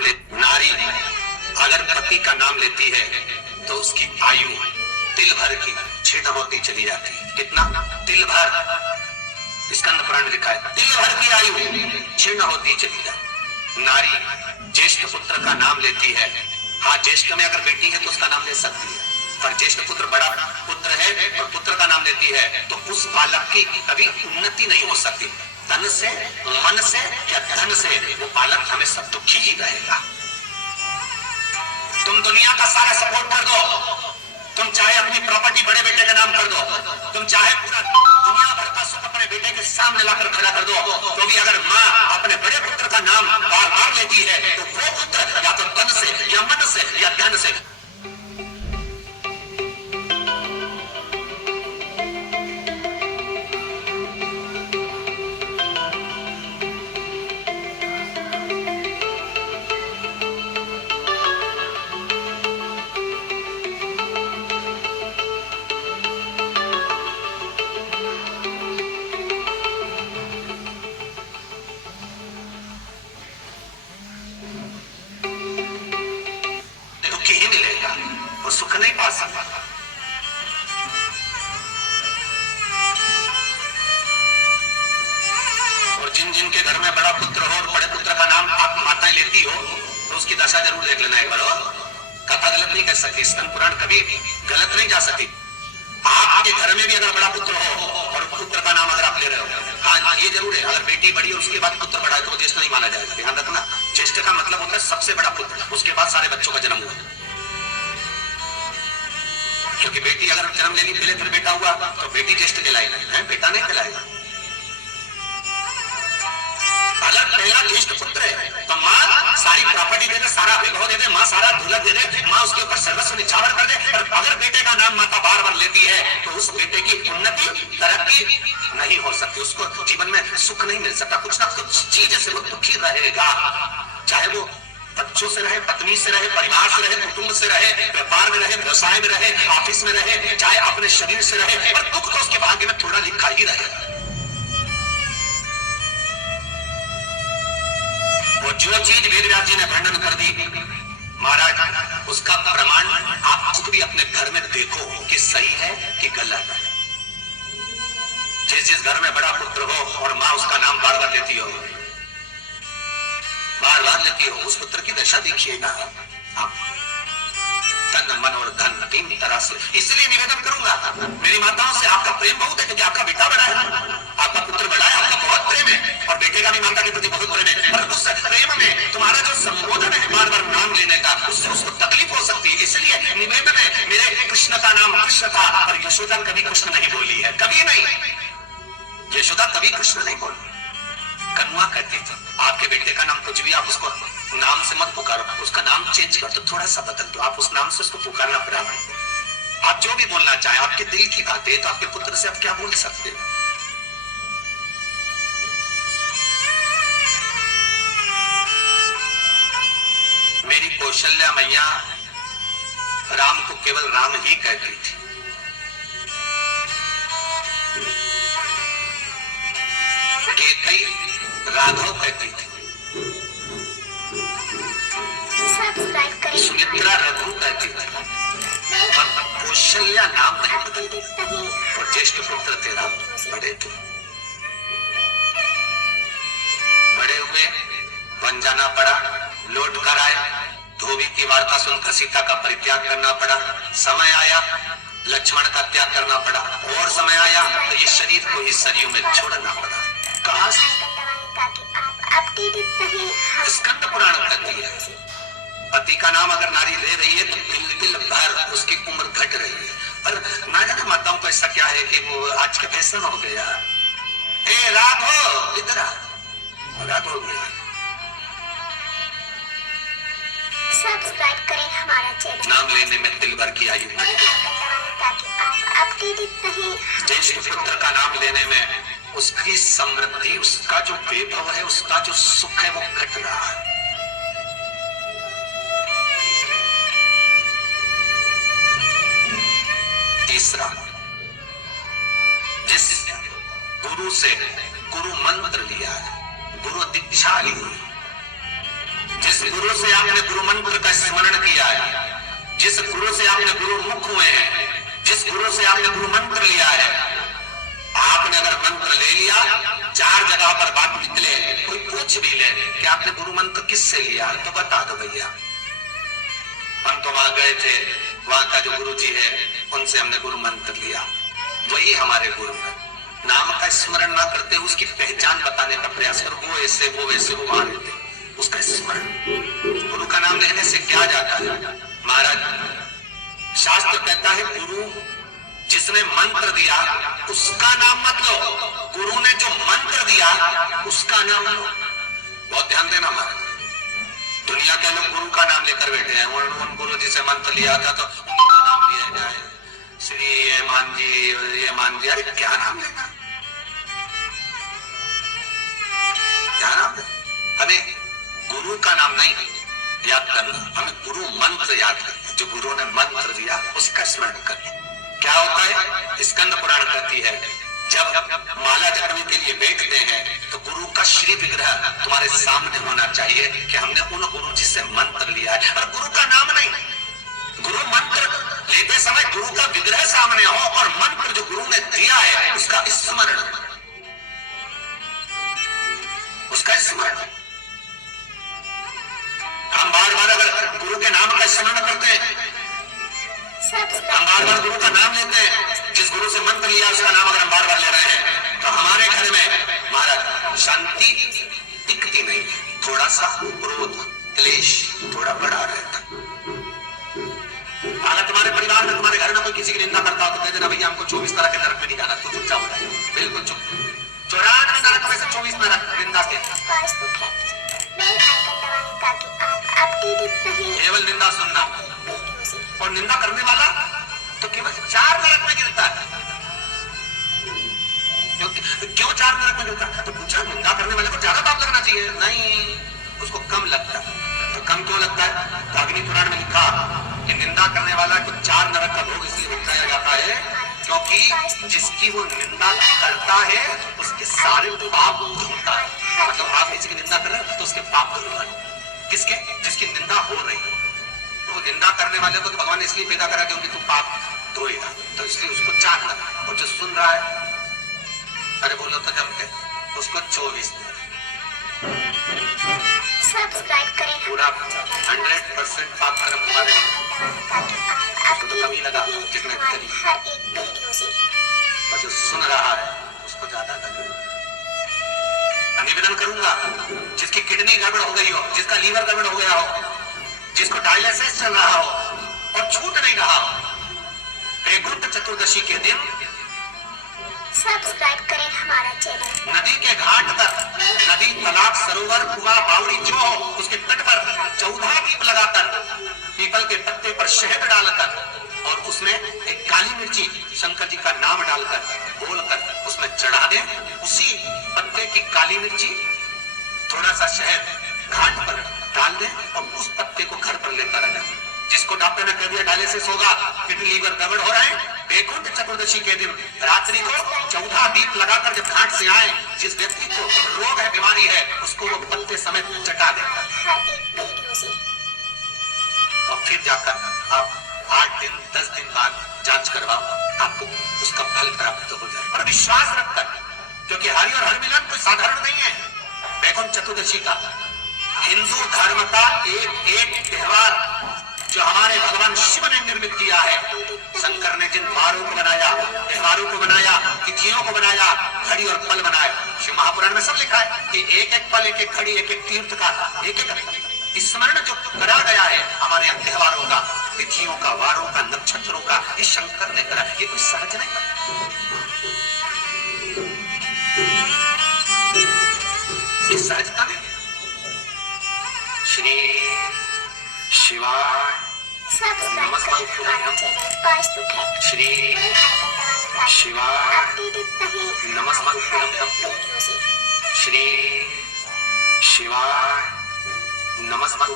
नाम ले, नारी अगर पति का नाम लेती है तो उसकी आयु तिल भर की क्षीण होती चली जाती है। कितना? तिल भर। स्कंद पुराण में लिखा है, तिल भर की आयु क्षीण होती चली जाती। नारी ज्येष्ठ पुत्र का नाम लेती है, हाँ ज्येष्ठ में अगर बेटी है तो उसका नाम ले सकती है, पर ज्येष्ठ पुत्र बड़ा पुत्र है और पुत्र का नाम लेती है तो उस बालक की कभी उन्नति नहीं हो सकती। तन से, मन से या धन से वो बालक हमेशा दुखी ही रहेगा। तुम दुनिया का सारा सपोर्ट कर दो, तुम चाहे अपनी प्रॉपर्टी बड़े बेटे का नाम कर दो, तुम चाहे पूरा दुनिया भर का सुख अपने बेटे के सामने लाकर खड़ा कर दो, तो भी अगर माँ अपने बड़े पुत्र का नाम बार बार लेती है तो वो पुत्र या तो तन से या मन से या धन से ही मिलेगा, वो सुख नहीं पा सकता। और जिन जिन के घर में बड़ा पुत्र हो और बड़े पुत्र का नाम आप माताएं लेती हो तो उसकी दशा जरूर देख लेना एक बार। कथा गलत नहीं कर सकती, स्कंद पुराण कभी गलत नहीं जा सकती। आपके घर में भी अगर बड़ा पुत्र हो और पुत्र का नाम अगर आप ले रहे हो, हाँ ये जरूर है, अगर बेटी बड़ी और उसके बाद पुत्र बड़ा है तो ज्येष्ठ नहीं माना जाएगा। ध्यान रखना, ज्येष्ठ का मतलब होता है सबसे बड़ा पुत्र, उसके बाद सारे बच्चों का जन्म हुआ। क्योंकि बेटी अगर जन्म ले ली पहले फिर बेटा हुआ तो बेटी ज्येष्ठ कहलाएगा, है बेटा नहीं कहलाएगा। अगर पहला ज्येष्ठ पुत्र है तो माँ सारी प्रॉपर्टी दे दे, सारा वैभव दे दे, माँ सारा दौलत दे दे, माँ उसके ऊपर सर्वस्व निछावर कर दे। और अगर बेटे का नाम माता बार बार लेती है तो उस बेटे की उन्नति तरक्की नहीं हो सकती, उसको जीवन में सुख नहीं मिल सकता, कुछ ना कुछ चीज से वो दुखी रहेगा। चाहे वो बच्चों से रहे, पत्नी से रहे, परिवार से रहे, कुटुंब से रहे, व्यापार में रहे, व्यवसाय में रहे, ऑफिस में रहे, चाहे अपने शरीर से रहे, और दुख तो उसके भाग्य में थोड़ा लिखा ही रहे। वो जो चीज वेदव्यास जी ने वर्णन कर दी महाराज, उसका प्रमाण आप खुद भी अपने घर में देखो कि सही है कि गलत है। जिस घर में बड़ा पुत्र हो और माँ उसका नाम बार बार लेती हो, बार बार लेती हो, उस पुत्र की दशा देखिएगा आप, तन मन और धन तीन तरह से। इसलिए निवेदन करूंगा मेरी माताओं से, आपका प्रेम बहुत है क्योंकि आपका बेटा बड़ा है, आपका पुत्र बड़ा है, आपका बहुत प्रेम है और बेटे का भी माता के प्रति बहुत प्रेम है, पर उस प्रेम में तुम्हारा जो संबोधन है बार बार नाम लेने का, उससे उसको तकलीफ हो सकती है। इसलिए निवेदन है, मेरे कृष्ण का नाम कृष्ण था और यशोदा कभी कृष्ण नहीं बोली है, कभी नहीं, यशोदा कभी कृष्ण नहीं बोली, कन्वा कहती थी। आपके बेटे का नाम कुछ भी आप उसको नाम से मत पुकारो, उसका नाम चेंज कर दो, थोड़ा सा बदल दो, आप उस नाम से उसको पुकारना पड़ा। आप जो भी बोलना चाहें, आपके दिल की बातें, तो आपके पुत्र से आप क्या बोल सकते हो। मेरी कौशल्या मैया राम को केवल राम ही कहती थी। केकई राघव कहती थी, सुमित्रा रघु कहती थी, और कौशल्या नाम नहीं बदलती। और ज्येष्ठ पुत्र तेरा बड़े थे, बड़े हुए, वन जाना पड़ा, लौट कर आए, धोबी की वार्ता सुनकर सीता का परित्याग करना पड़ा, समय आया लक्ष्मण का त्याग करना पड़ा, और समय आया तो ये शरीर को इस शरीर में छोड़ना पड़ा। कहां से? स्कंद पुराण कहती है, पति का नाम अगर नारी ले रही है तो तिल तिल भर उसकी उम्र घट रही है। पर ना जाने माताओं को ऐसा क्या है कि वो आज के फैशन हो गया, ए राघव इधर आ, रात हो गया। सब्सक्राइब करें हमारा चैनल। नाम लेने में तिल भर की आयु, ज्येष्ठ पुत्र का नाम लेने में उसकी समृद्धि, उसका जो वैभव है, उसका जो सुख है वो घट रहा है। तीसरा, जिस गुरु से गुरु मंत्र लिया है, गुरु दीक्षा ली, जिस गुरु से आपने गुरु मंत्र का स्मरण किया है, जिस गुरु से आपने गुरु मुख हुए हैं, जिस गुरु से आपने गुरु मंत्र लिया है, आपने अगर मंत्र ले लिया, चार जगह पर बात निकले, कोई पूछ भी ले कि आपने गुरु मंत्र किससे लिया, तो बता दो भैया हम तो वहां गए थे, वहां का जो गुरु जी है उनसे हमने गुरु मंत्र लिया, वही हमारे गुरु है। नाम का स्मरण ना करते, उसकी पहचान बताने का प्रयास करो, वो ऐसे वो वैसे वो वहां रहते, उसका स्मरण। गुरु का नाम लेने से क्या जाता है महाराज? शास्त्र कहता है गुरु जिसने मंत्र दिया उसका नाम मत लो, गुरु ने जो मंत्र दिया उसका नाम लो। बहुत ध्यान देना महाराज, दुनिया के लोग गुरु का नाम लेकर बैठे हैं, उन गुरु जी से मंत्र लिया था तो उनका नाम लिया जाए, श्री ये मान जी, अरे क्या नाम लेना, क्या नाम है? हमें गुरु का नाम नहीं याद करना, हमें गुरु मंत्र याद करना, जो गुरु ने मंत्र दिया उसका स्मरण करना। क्या होता है? स्कंद पुराण कहती है जब माला जपने के लिए बैठते हैं तो गुरु का श्री विग्रह तुम्हारे सामने होना चाहिए कि हमने उन गुरु जी से मंत्र लिया है, और गुरु का नाम नहीं। गुरु मंत्र लेते समय गुरु का विग्रह सामने हो और मंत्र जो गुरु ने दिया है उसका स्मरण, उसका स्मरण। हम बार बार अगर गुरु के नाम का स्मरण करते हैं, हम बार बार गुरु का नाम लेते हैं, जिस गुरु से मंत्र लिया उसका नाम अगर हम बार बार ले रहे हैं, तो हमारे घर में महाराज शांति टिकती नहीं, थोड़ा सा क्रोध क्लेश थोड़ा बढ़ा रहता। अगर तुम्हारे परिवार में तुम्हारे घर में कोई किसी की निंदा करता हो तो कह देना भैया हमको 24 तरह के नरक में नहीं जाना, तो चुपचाप हो जाए, बिल्कुल चुप। 94 नरक में से 24 नरक निंदा के, केवल निंदा सुनना, और निंदा करने वाला तो केवल 4 नरक में गिरता है। क्यों 4 नरक में गिरता है? तो पूछा निंदा करने वाले को ज्यादा पाप लगना चाहिए, नहीं उसको कम लगता है। तो कम क्यों लगता है? तो अग्नि पुराण में लिखा कि निंदा करने वाला को 4 नरक का भोग इसलिए बताया जाता है क्योंकि जिसकी वो निंदा करता है उसके सारे पाप धोता है। मतलब आप किसी की निंदा कर रहे हैं तो उसके पाप धो रहे हैं। किसके? जिसकी निंदा हो रही है। तो निंदा करने वाले को तो भगवान ने इसलिए पैदा करा क्योंकि तू पाप धोएगा, तो इसलिए उसको 4 नरक। और जो सुन रहा है, अरे बोलो तो जमते, उसको 24 नरक। सब्सक्राइब करें पूरा 100% पाप कर्म तुम्हारे, उसको तो कमी लगा जितने हर एक वीडियो से, और जो सुन रहा है उसको ज्यादा लगे। निवेदन करूंगा जिसकी किडनी गड़बड़ हो गई हो, जिसका लीवर गड़बड़ हो गया हो, जिसको डायलिसिस चल रहा हो और छूट नहीं रहा हो, वैकुंठ चतुर्दशी के दिन सब्सक्राइब करें हमारा चैनल। नदी के घाट पर, नदी तालाब सरोवर कुआं बावड़ी जो हो उसके तट पर 14 दीप लगाकर, पीपल के पत्ते पर शहद डालकर और उसमें एक काली मिर्ची शंकर जी का नाम डालकर बोलकर उसमें चढ़ा दें। उसी पत्ते की काली मिर्ची थोड़ा सा शहद घाट पर डाल दें और उस पत्ते को घर पर लेकर आ जाए। जिसको डॉक्टर ने कह दिया डायलिसिस होगा, किडनी लीवर गड़बड़ हो रहा है, वैकुंठ चतुर्दशी के दिन रात्रि को 14 दीप लगाकर जब घाट से आए, जिस व्यक्ति को रोग है, बीमारी है, उसको वो पत्ते समेत चटा देगा। हर एक वीडियो से, और फिर जाकर आप 8 दिन 10 दिन बाद जांच करवाओ, आपको उसका फल प्राप्त हो जाए। और विश्वास रखकर, क्योंकि हरि और हर मिलन कोई साधारण नहीं है। वैकुंठ चतुर्दशी का हिंदू धर्म का एक त्योहार जो हमारे भगवान शिव ने निर्मित किया है। शंकर ने जिन वारों को बनाया, त्योहारों को बनाया, तिथियों को बनाया, घड़ी और पल बनाए, शिव महापुराण में सब लिखा है कि एक एक पल, एक एक घड़ी, एक एक तीर्थ का एक एक स्मरण जो करा गया है हमारे यहाँ त्योहारों का, तिथियों का, वारों का, नक्षत्रों का, ये शंकर ने करा। ये कोई सहज नहीं करा, ये सहजता नहीं। श्री शिवाय सब्सक्राइब करें हमारा चैनल वास्तु फैक्ट। श्री शिवाय अपडेटेड रहें नमस्कार। हर एक वीडियो से। श्री शिवाय नमस्कार।